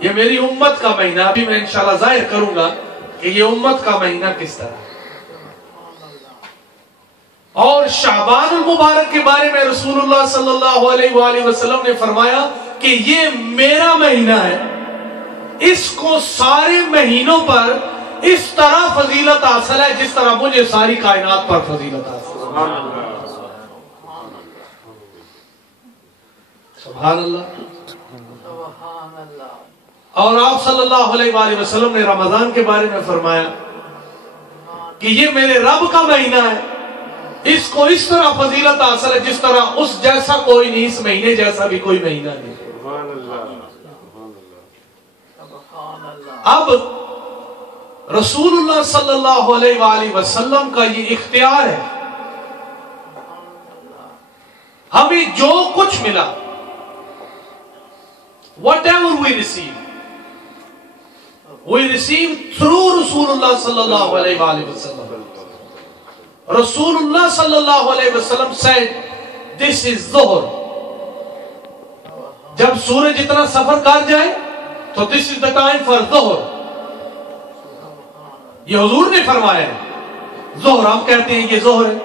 یہ میری امت کا مہینہ، ابھی میں انشاءاللہ ظاہر کروں گا کہ یہ امت کا مہینہ کس طرح. اور شعبان المبارک کے بارے میں رسول اللہ صلی اللہ علیہ وآلہ وسلم نے فرمایا کہ یہ میرا مہینہ ہے، اس کو سارے مہینوں پر اس طرح فضیلت حاصل ہے جس طرح مجھے ساری کائنات پر فضیلت حاصل ہے. سبحان اللہ. اور آپ صلی اللہ علیہ وآلہ وسلم نے رمضان کے بارے میں فرمایا کہ یہ میرے رب کا مہینہ ہے، اس کو اس طرح فضیلت حاصل ہے جس طرح اس جیسا کوئی نہیں، اس مہینے جیسا بھی کوئی مہینہ نہیں. اب رسول اللہ صلی اللہ علیہ وآلہ وسلم کا یہ اختیار ہے، ہمیں جو کچھ ملا whatever we receive through رسول اللہ صلی اللہ علیہ وآلہ وسلم. رسول اللہ صلی اللہ علیہ وسلم said this is ظہر. جب سورج اتنا سفر کر جائے تو this is the time for ظہر. یہ حضور نے فرمایا ہے، ظہر ہم کہتے ہیں یہ ظہر ہے.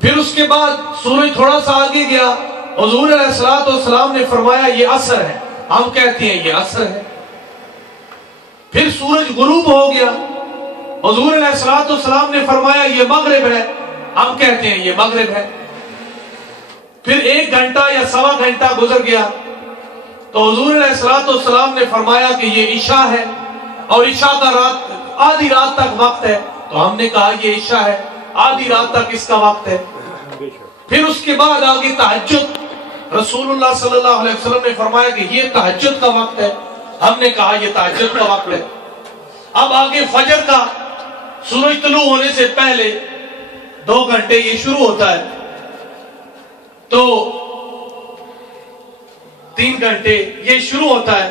پھر اس کے بعد سورج تھوڑا سا آگے گیا، حضور علیہ السلام نے فرمایا یہ عصر ہے، ہم کہتے ہیں یہ عصر ہے. پھر سورج غروب ہو گیا، حضور علیہ السلام نے فرمایا یہ مغرب ہے، ہم کہتے ہیں یہ مغرب ہے. پھر 1 گھنٹہ یا سوا گھنٹہ گزر گیا تو حضور علیہ السلام نے فرمایا کہ یہ عشاء ہے، اور عشاء کا آدھی رات تک وقت ہے، تو ہم نے کہا یہ عشاء ہے، آدھی رات تک اس کا وقت ہے. پھر اس کے بعد آگے تہجد، رسول اللہ صلی اللہ علیہ وسلم نے فرمایا کہ یہ تہجد کا وقت ہے، ہم نے کہا یہ تہجد کا وقت ہے. اب آگے فجر کا، سورج طلوع ہونے سے پہلے 2 گھنٹے یہ شروع ہوتا ہے، تو 3 گھنٹے یہ شروع ہوتا ہے،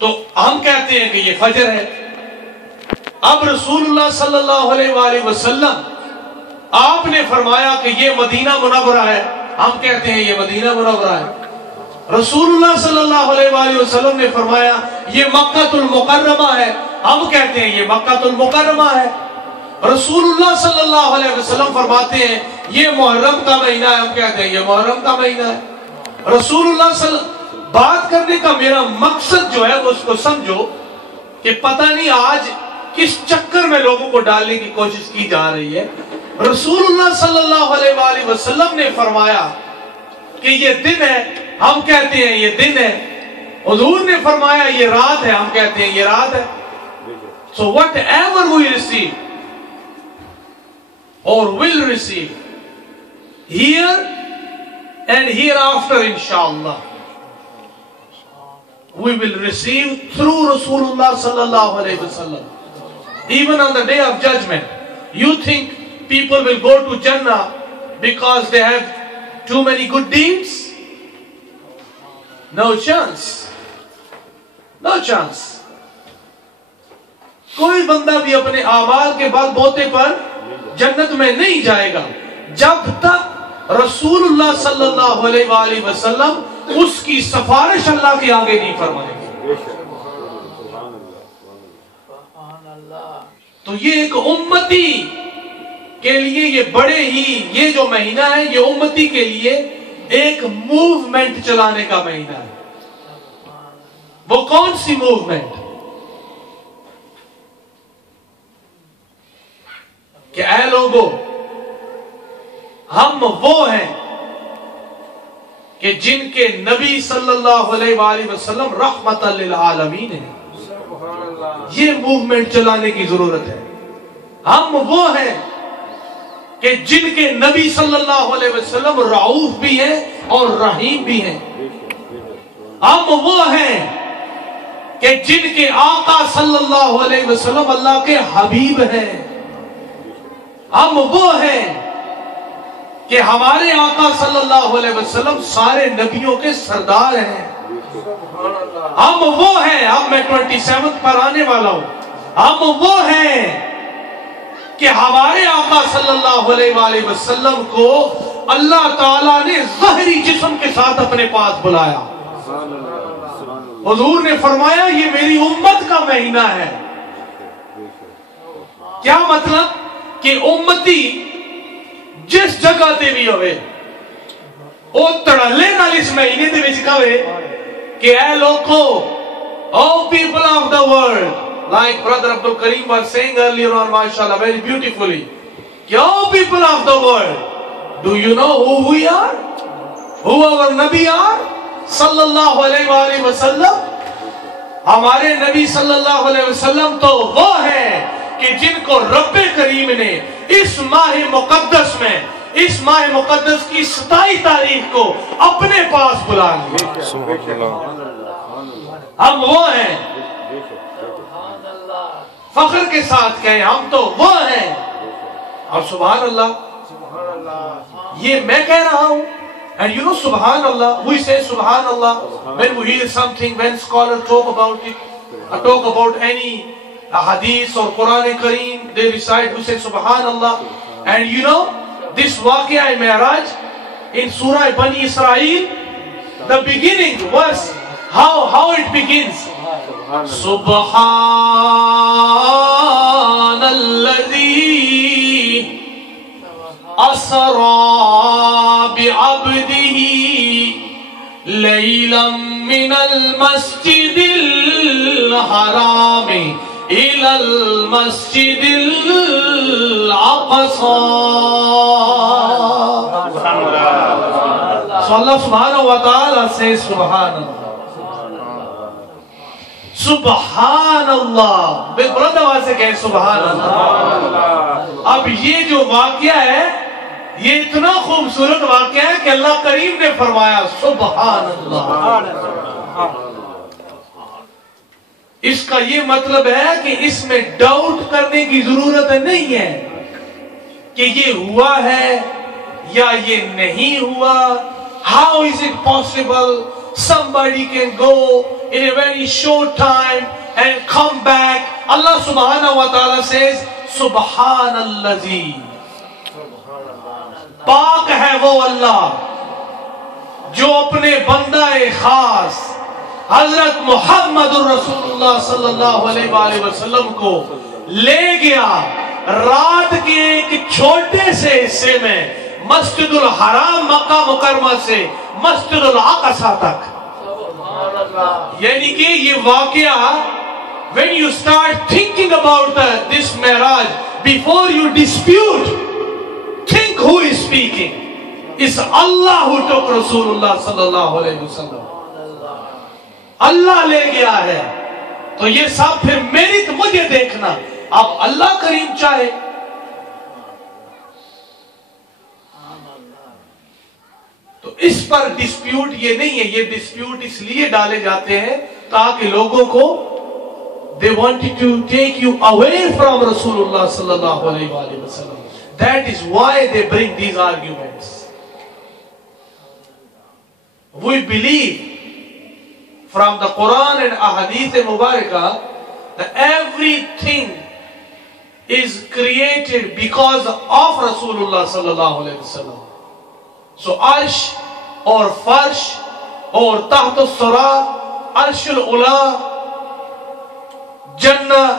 تو ہم کہتے ہیں کہ یہ فجر ہے. اب رسول اللہ صلی اللہ علیہ وآلہ وسلم آپ نے فرمایا کہ یہ مدینہ منورہ ہے، ہم کہتے ہیں یہ مدینہ منورہ ہے. رسول اللہ صلی اللہ علیہ وآلہ وسلم نے فرمایا یہ مکہ المکرمہ ہے، ہم کہتے ہیں یہ مکہ المکرمہ ہے. رسول اللہ صلی اللہ علیہ وسلم فرماتے ہیں یہ محرم کا مہینہ ہے، ہم کہتے ہیں یہ محرم کا مہینہ ہے. رسول اللہ صلی اللہ علیہ وسلم، بات کرنے کا میرا مقصد جو ہے وہ اس کو سمجھو کہ پتہ نہیں آج کس چکر میں لوگوں کو ڈالنے کی کوشش کی جا رہی ہے. رسول اللہ صلی اللہ علیہ وآلہ وسلم نے فرمایا کہ یہ دن ہے، ہم کہتے ہیں یہ دن ہے. حضور نے فرمایا یہ رات ہے، ہم کہتے ہیں یہ رات ہے. So whatever we receive or will receive here and hereafter inshallah, we will receive through Rasulullah sallallahu alayhi wasallam. Even on the day of judgment, you think people will go to Jannah because they have too many good deeds? No chance. No chance. کوئی بندہ بھی اپنے اعمال کے بعد بوتے پر جنت میں نہیں جائے گا جب تک رسول اللہ صلی اللہ علیہ وآلہ وسلم اس کی سفارش اللہ کے آگے نہیں فرمائے گے. تو یہ ایک امتی کے لیے یہ بڑے ہی، یہ جو مہینہ ہے یہ امتی کے لیے ایک موومنٹ چلانے کا مہینہ ہے. وہ کون سی موومنٹ؟ کہ اے لوگو، ہم وہ ہیں کہ جن کے نبی صلی اللہ علیہ وآلہ وسلم رحمت للعالمین ہیں. یہ موومنٹ چلانے کی ضرورت ہے. ہم وہ ہیں کہ جن کے نبی صلی اللہ علیہ وسلم رعوف بھی ہیں اور رحیم بھی ہیں. ہم وہ ہیں کہ جن کے آقا صلی اللہ علیہ وسلم اللہ کے حبیب ہیں. ہم وہ ہیں کہ ہمارے آقا صلی اللہ علیہ وسلم سارے نبیوں کے سردار ہیں. ہم وہ ہیں، اب میں 27 پر آنے والا ہوں، ہم وہ ہیں کہ ہمارے آقا صلی اللہ علیہ وآلہ وسلم کو اللہ تعالیٰ نے ظاہری جسم کے ساتھ اپنے پاس بلایا. حضور نے فرمایا یہ میری امت کا مہینہ ہے. کیا مطلب؟ کہ امتی جس جگہ تے بھی ہوئے او تڑلے نال اس مہینے دے وچ کہے کہ اے لوگو, oh people of the world, like brother Abdul Kareem was saying earlier on, mashallah, very beautifully, oh people of the world, do you know who we are? Who our Nabi are? sallallahu alayhi wa sallam. ہمارے نبی صلی اللہ علیہ وسلم تو وہ ہیں کہ جن کو رب کریم نے اس ماہ مقدس میں, اس ماہ مقدس کی 27 تاریخ کو اپنے پاس بلا لیا. ہم وہ ہیں, فخر کے ساتھ کہیں ہم تو وہ ہیں. اور سبحان اللہ, یہ میں کہہ رہا ہوں. And you know, subhanallah, we say subhanallah when we hear something, when scholars talk about it, or talk about any hadith or Quran Kareem, they recite, we say subhanallah. And you know, this Waqia Mi'raj in Surah Bani Israel, the beginning verse, how it begins. Subhanalladhi asra bi'abdihi laylan minal masjidil harami ilal masjidil aqsa. So Allah subhanahu wa ta'ala says subhanallah. Subhanallah. میں بلند آواز سے کہیں سبحاناللہ. اب یہ جو واقعہ ہے یہ اتنا خوبصورت واقعہ ہے کہ اللہ کریم نے فرمایا سبحاناللہ. اس کا یہ مطلب ہے کہ اس میں ڈاؤٹ کرنے کی ضرورت نہیں ہے کہ یہ ہوا ہے یا یہ نہیں ہوا. How is it possible somebody can go in a very short time and come back? Allah subhanahu wa ta'ala says Subhanallazi. پاک ہے وہ اللہ جو اپنے بندہ خاص حضرت محمد الرسول اللہ صلی اللہ علیہ وآلہ وسلم کو لے گیا رات کے ایک چھوٹے سے حصے میں مسجد الحرام مکہ مکرمہ سے مسجد الاقصی تک. یعنی کہ یہ واقعہ, when you start thinking about this Mi'raj, before you dispute, think who is speaking. It's Allah who took Rasulullah sallallahu alayhi wa sallam. اللہ لے گیا ہے. تو یہ سب پھر میری تو مجھے دیکھنا. اب اللہ کریم چاہے تو اس پر ڈسپیوٹ یہ نہیں ہے. یہ ڈسپیوٹ اس لیے ڈالے جاتے ہیں تاکہ لوگوں کو they wanted to take you away from Rasulullah sallallahu alayhi wa sallam. That is why they bring these arguments. We believe from the Quran and Ahadith Mubarakah that everything is created because of Rasulullah sallallahu alayhi wa sallam. So Arsh or Farsh or Taht al-Sara, Arsh al-Ula, Jannah,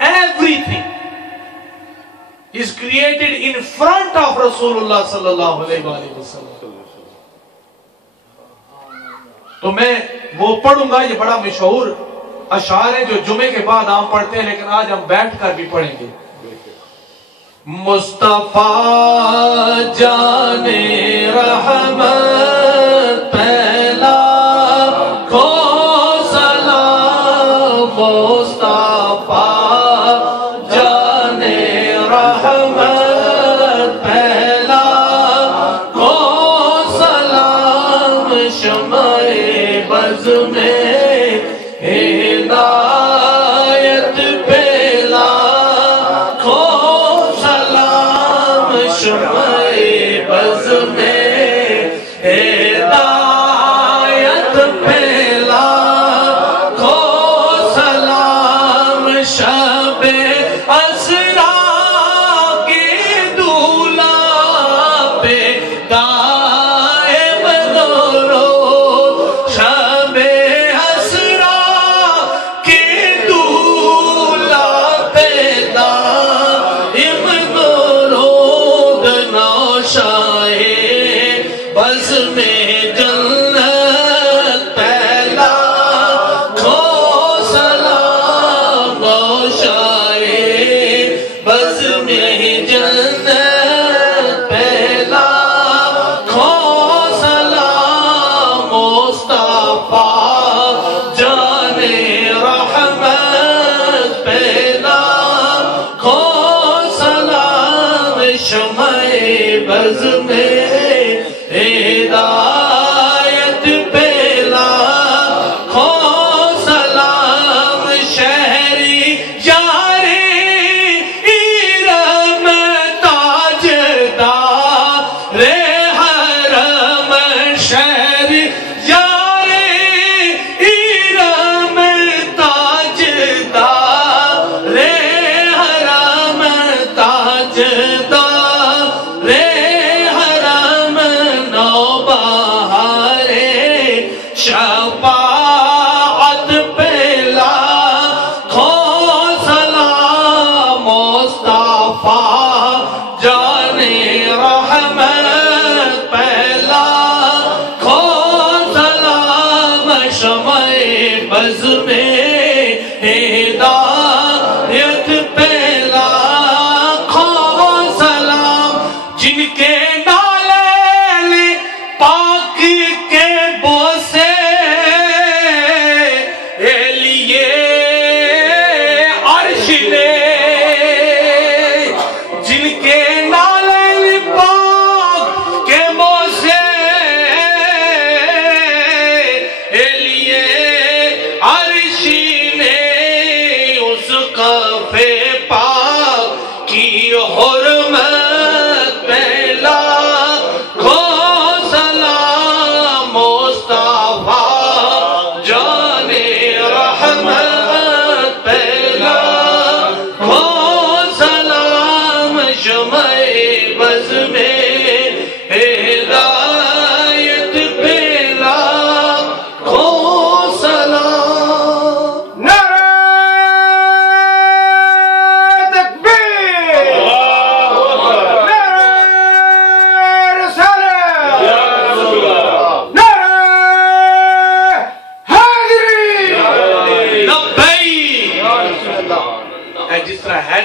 everything is created in front of Rasulullah sallallahu alayhi wa sallam. تو میں وہ پڑھوں گا. یہ بڑا مشہور اشعار ہے جو جمعے کے بعد عام پڑھتے ہیں, لیکن آج ہم بیٹھ کر بھی پڑھیں گے. مصطفیٰ جان رحمت پہلا کو سلام. مصطفیٰ جان رحمت پہلا کو سلام. شمع بز میں ہدایت پہلا کو سلام. شمع بز میں ہدایت پہلا کو سلام. شب اسرا کے دولہ پہ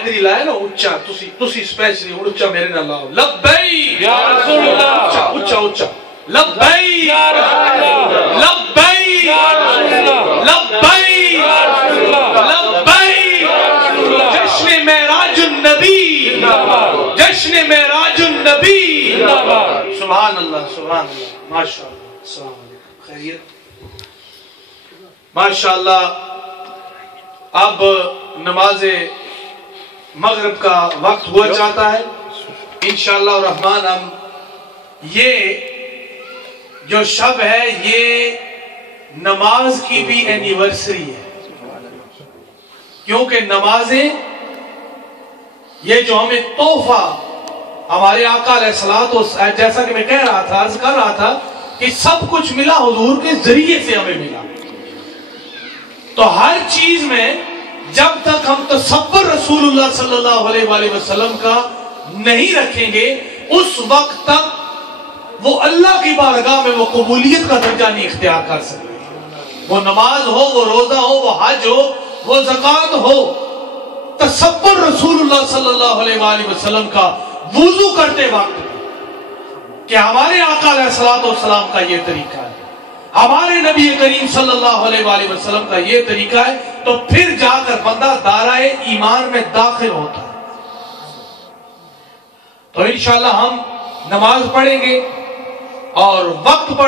حاضری لائے نا اچھا تسی سپیشلی اچھا میرے نال لاؤ لبیک یا رسول اللہ اچھا لبیک یا رسول اللہ لبیک یا رسول اللہ لبیک یا رسول اللہ لبیک یا رسول اللہ جشن معراج النبی زندہ باد جشن معراج النبی زندہ باد سبحان اللہ ماشاءاللہ السلام علیکم خیریت ماشاءاللہ اب نماز مغرب کا وقت ہوا جاتا ہے انشاءاللہ الرحمن ہم یہ جو شب ہے یہ نماز کی بھی اینیورسری ہے کیونکہ نمازیں یہ جو ہمیں تحفہ ہمارے آقا علیہ الصلوۃ والسلام جیسا کہ میں کہہ رہا تھا عرض کر رہا تھا کہ سب کچھ ملا حضور کے ذریعے سے ہمیں ملا تو ہر چیز میں جب تک ہم تصور رسول اللہ صلی اللہ علیہ وآلہ وسلم کا نہیں رکھیں گے اس وقت تک وہ اللہ کی بارگاہ میں وہ قبولیت کا درجہ نہیں اختیار کر سکتے وہ نماز ہو وہ روزہ ہو وہ حج ہو وہ زکوٰۃ ہو تصور رسول اللہ صلی اللہ علیہ وآلہ وسلم کا وضو کرتے وقت کہ ہمارے آقا علیہ الصلوۃ والسلام کا یہ طریقہ ہے ہمارے نبی کریم صلی اللہ علیہ وآلہ وسلم کا یہ طریقہ ہے تو پھر جا کر بندہ دائرہ ایمان میں داخل ہوتا ہے تو انشاءاللہ ہم نماز پڑھیں گے اور وقت پر